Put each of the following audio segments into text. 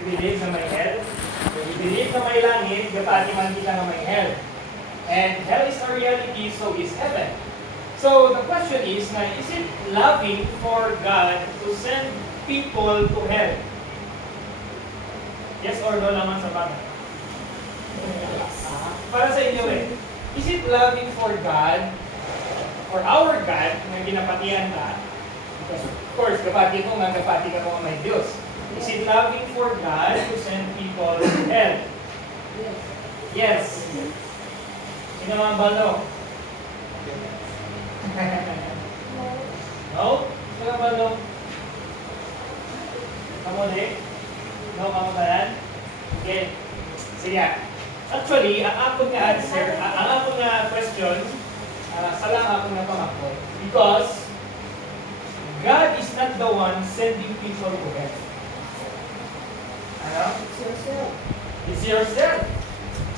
We believe na may hell. We believe na may langit, kapati man kita na may hell. And hell is a reality, so is heaven. So the question is it loving for God to send people to hell? Yes or no naman sa bagay? Para sa inyo is it loving for God, for our God, na ginapatihan ka? Because of course, kapati mo nga, kapati ka mo may Diyos. Is it loving for God to send people to hell? Yes. Sino mga balo? No? Sino mga balo? Kamu din? No, kamu ba yan? Okay. Sige. Actually, ang akong nga answer, ang akong nga question, salang akong na pangako. Because God is not the one sending people to hell. Ano? It's yourself. It's yourself.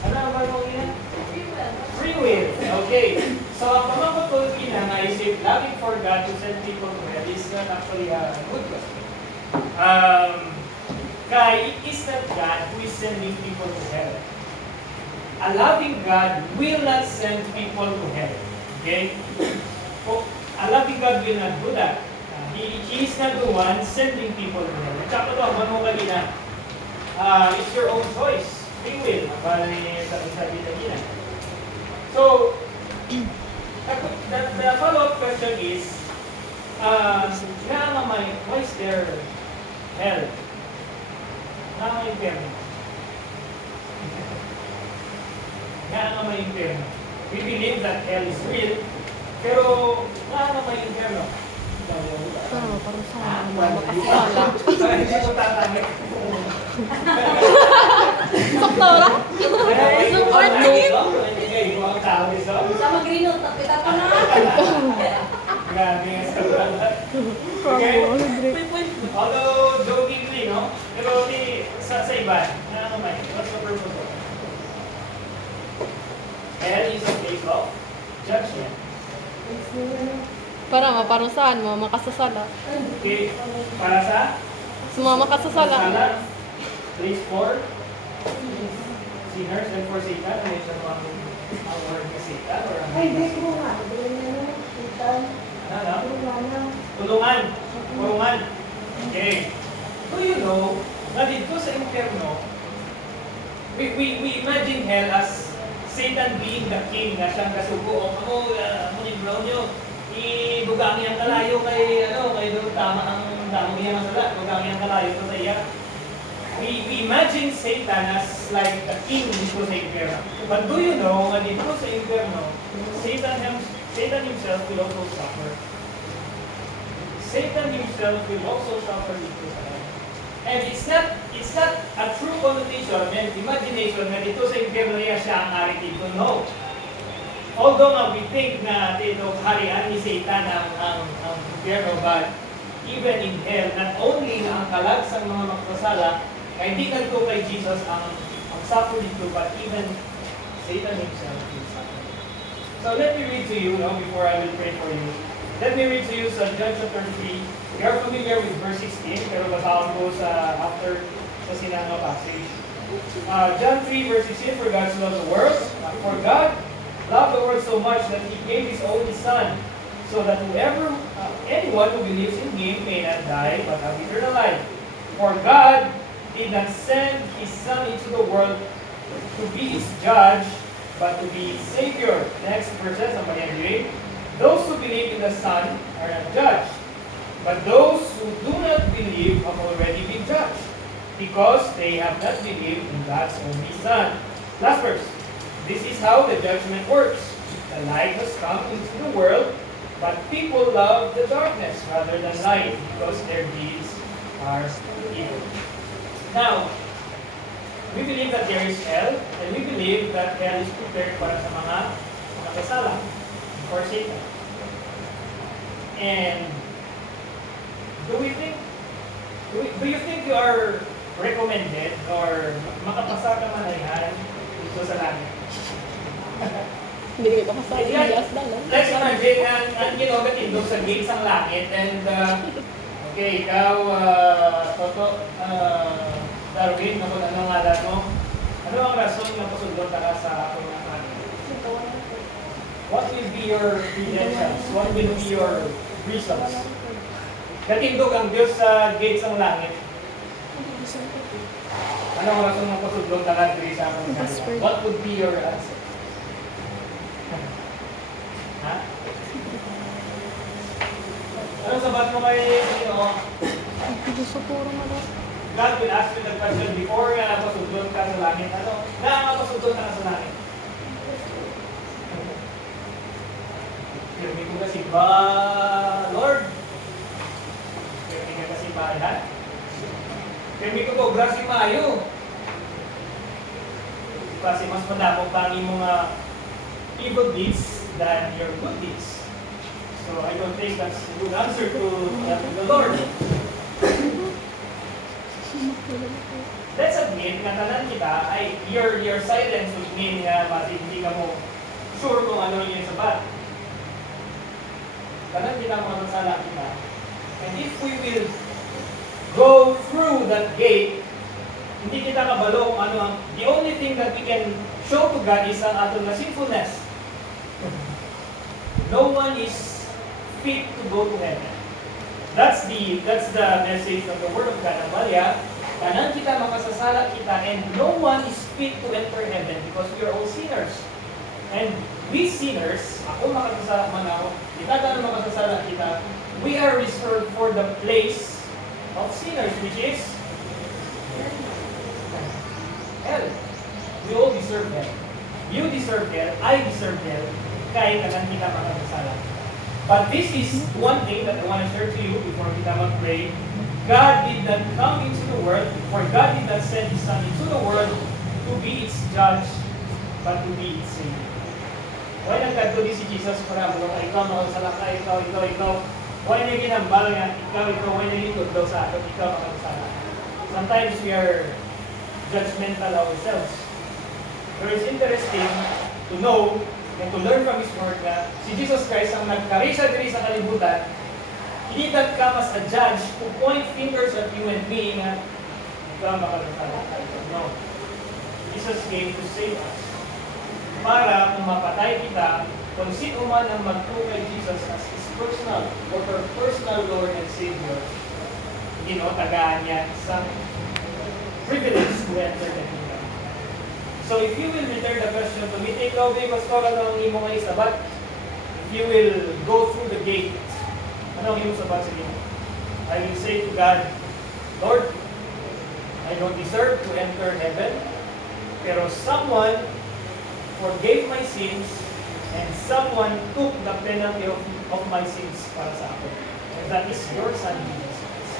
Ano ang bagong yan? Free will. Free will. Okay. So, ang pamangkot ko nga is if loving for God to send people to hell is not actually a good question. Kaya it is not God who is sending people to hell. A loving God will not send people to hell. Okay? A loving God will not do that. He is not the one sending people to hell. Tsaka ito, manungali na. It's your own choice. Free will. Sabi na. So, the follow-up question is, why is there hell? Nga may impyerno. Nga may impyerno. We believe that hell is real, pero nga may impyerno. Parang sa makakasala. Hindi ko tatanggap. Sakto lang. Support team. Sa mag-greenot, kita ko na. Grabe nga sa okay? Although jokingly, no? Pero sa iba, ano may, what's the purpose of it? Hell is a place of judgment. Para maparusahan mo, makasasala. Okay, para sa? Mga makasasala. Place for sinners and for Satan. Ano yung sa ang word ni Satan? Or ang Ay, hindi ko nga. ano? Tulungan. Tulungan. Okay. Do you know, na dito sa impyerno, we imagine hell as Satan being the king na siyang kasugo. Ako, munin brown nyo. Ibugang niyang kalayo kay doon tama ang damo niya masala. Bugang niyang kalayo to sa iya. We imagine Satan as like the king dito sa impyerno. But do you know, na dito sa impyerno, Satan himself will also suffer. Satan himself will also suffer dito sa hell. And it's not a true connotation and imagination na dito sa impyerno niya siya ang hari dito. No. Although we think na ito harian ni Satan ang impyerno, but even in hell, not only na ang kalag sa mga magpasala, kaya hindi kanto kay Jesus ang suffer dito, but even Satan himself will suffer. So let me read to you, before I will pray for you. Let me read to you sa John chapter 3. We are familiar with verse 16, pero basahan ko after sa sinanga passage. John 3 verse 16, for God so loved the world, for God loved the world so much that He gave His only Son, so that anyone who believes in Him may not die, but have eternal life. For God did not send His Son into the world to be its judge, but to be its Savior. Next verses, somebody agree? Those who believe in the Son are not judged, but those who do not believe have already been judged, because they have not believed in God's only Son. Last verse. This is how the judgment works. The light has come into the world, but people love the darkness rather than light, because their deeds are evil. Now, we believe that there is hell, and we believe that hell is prepared para sa mga kasala, for Satan. And do you think you are recommended or makapasa ka man yan dito sa langit? Hindi ka kasali. Yes, Let's imagine ang ginagawa sa gate sa langit, and Okay, ikaw, Toto, Darwin, anong ngalan mo? Ano ang rason na pasundot ka sa akong anak? What will be your credentials? What will be your reasons? Katindog ang Diyos sa gates ng langit. Anong rason ng pasundot ka diri sa akong anak? What would be your answer? Ha? Anong sabat mo kay Gusto ko rin malo. God will ask you the question before pasundot ka sa langit. Ano? Pasundot ka sa langit. Pirmi ko kasi ba, Lord? Pirmi ka kasi ba, ha? Pirmi ko po, grasi maayo. Kasi mas madamog pa ang imong evil deeds than your good deeds. So I don't think that's a good answer to the Lord. Let's admit nga tanan kita ay your silence would mean nga hindi ka mo sure kung ano yung sabat. Tanan kita mga magsala kita. And if we will go through that gate, hindi kita kabalo kung ano ang the only thing that we can show to God is ang atong na sinfulness. No one is fit to go to heaven. That's the message of the Word of God. Amalia, tanan kita makasasala kita and no one is fit to enter heaven because we are all sinners. And we sinners, ako makasasala man ako, tanan makasasala kita, we are reserved for the place of sinners, which is hell. We all deserve hell. You deserve hell, I deserve hell, kahit tanan kita makasasala. But this is one thing that I want to share to you before we come and pray. God did not come into the world, for God did not send His Son into the world to be its judge, but to be its Savior. Why nagkadto si Jesus para mo ikaw makasala ka, ikaw. Why na ginambal nga ikaw, why na yung daw sa ato, ikaw makasala. Sometimes we are judgmental ourselves. But it's interesting to know and to learn from His Word na si Jesus Christ ang nagkarisa diri sa kalibutan. He did not come as a judge to point fingers at you and me nga ikaw makasala. No. Jesus came to save us. Para kung mapatay kita, kung sino man ang magtuo kay Jesus as His personal or her personal Lord and Savior, tagaan niya isang privilege to enter the kingdom. So if you will return the question to me, ikaw ba pastor, ano ang imo nga isabat? If you will go through the gate, ano ang imo sabat sa inyo? I will say to God, Lord, I don't deserve to enter heaven, pero someone forgave my sins and someone took the penalty of my sins para sa akin. And that is your Son, Jesus Christ.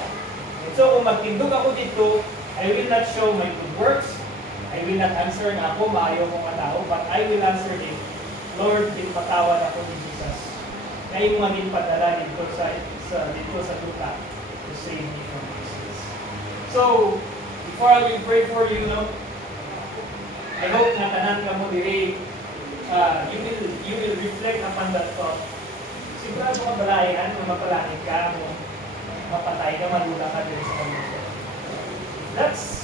And so kung magtindog ako dito, I will not show my good works. I will not answer na ako, maayaw kong tao, but I will answer it, Lord, patawad ako ni Jesus. Kayo mga ginpadala dito sa lupa to save me from this sins. So, before I will pray for you, I hope na tanan ka mo diri, you will reflect upon that thought. Sigurado ka balayan kung mapalangit ka, mapatay ka, malulang ka diri sa kamundo. That's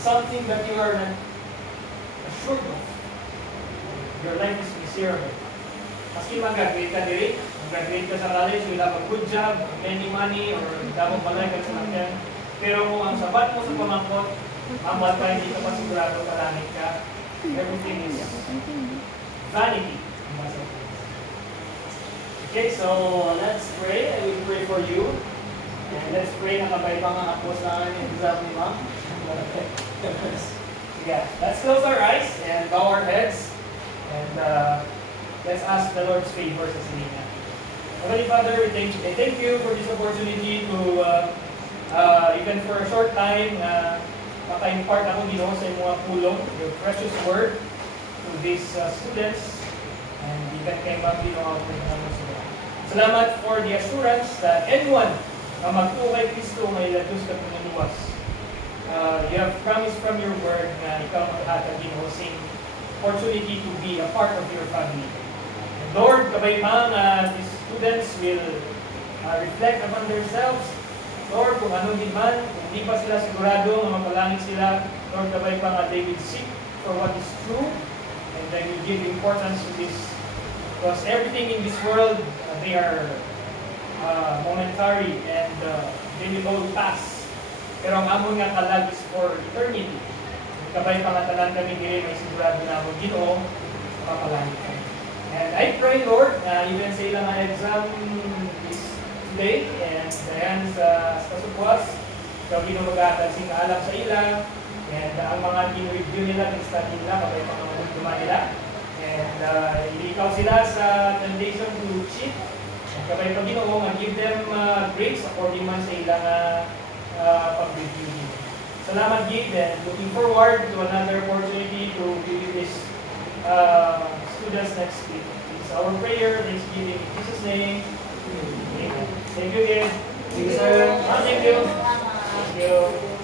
something that you are not assured of. Your life is miserable. Maski mag-graduate ka diri, mag-graduate ka sa college, you will have a good job, many money, or damong balay ka sa lakyan. Pero kung ang sabat mo sa pamangkot, mamatay, hindi ka pa sigurado palangit ka, everything is vanity. Okay, so let's pray. I will pray for you. And let's pray na kabay pa nga ako sa akin yung exam ni Ma'am. Yeah, let's close our eyes and bow our heads. And let's ask the Lord's favor sa sinina. Heavenly Father, I thank you for this opportunity to, even for a short time, maka-impart ako Ginoo sa mga pulong, your precious word to these students. And even kay Ma'am Ginoo ako ng salamat for the assurance that anyone na magtuo kay Kristo may latus ka pinaluwas. You have promised from your word na ikaw maghatag Ginoo sing opportunity to be a part of your family. And Lord, kabay pa these students will reflect upon themselves Lord, kung ano din man, kung hindi pa sila sigurado na mapalangit sila, Lord, gabay pa nga they will seek for what is true, and they will give importance to this. Because everything in this world, they are momentary and they will all pass. Pero ang amon nga kalag is for eternity. Kabay pangatalan kami dili may sigurado na ako Ginoo papalangit kami. And I pray, Lord, na even sa ilang exam is today and dayan sa subwas, ikaw Ginoo mag-aatag sing alam sa ila and ang mga gin-review nila, nag-study nila, kabay pangatuman nila. And ikaw sila sa temptation to cheat. And kabay pa Ginoo, mag-give them grades according man sa ilang pag-review. Salamat, Gid, and looking forward to another opportunity to give you this students next week. It's our prayer, thanksgiving in Jesus' name. Amen. Thank you, Gid. Thank you, sir. Thank you. Thank you.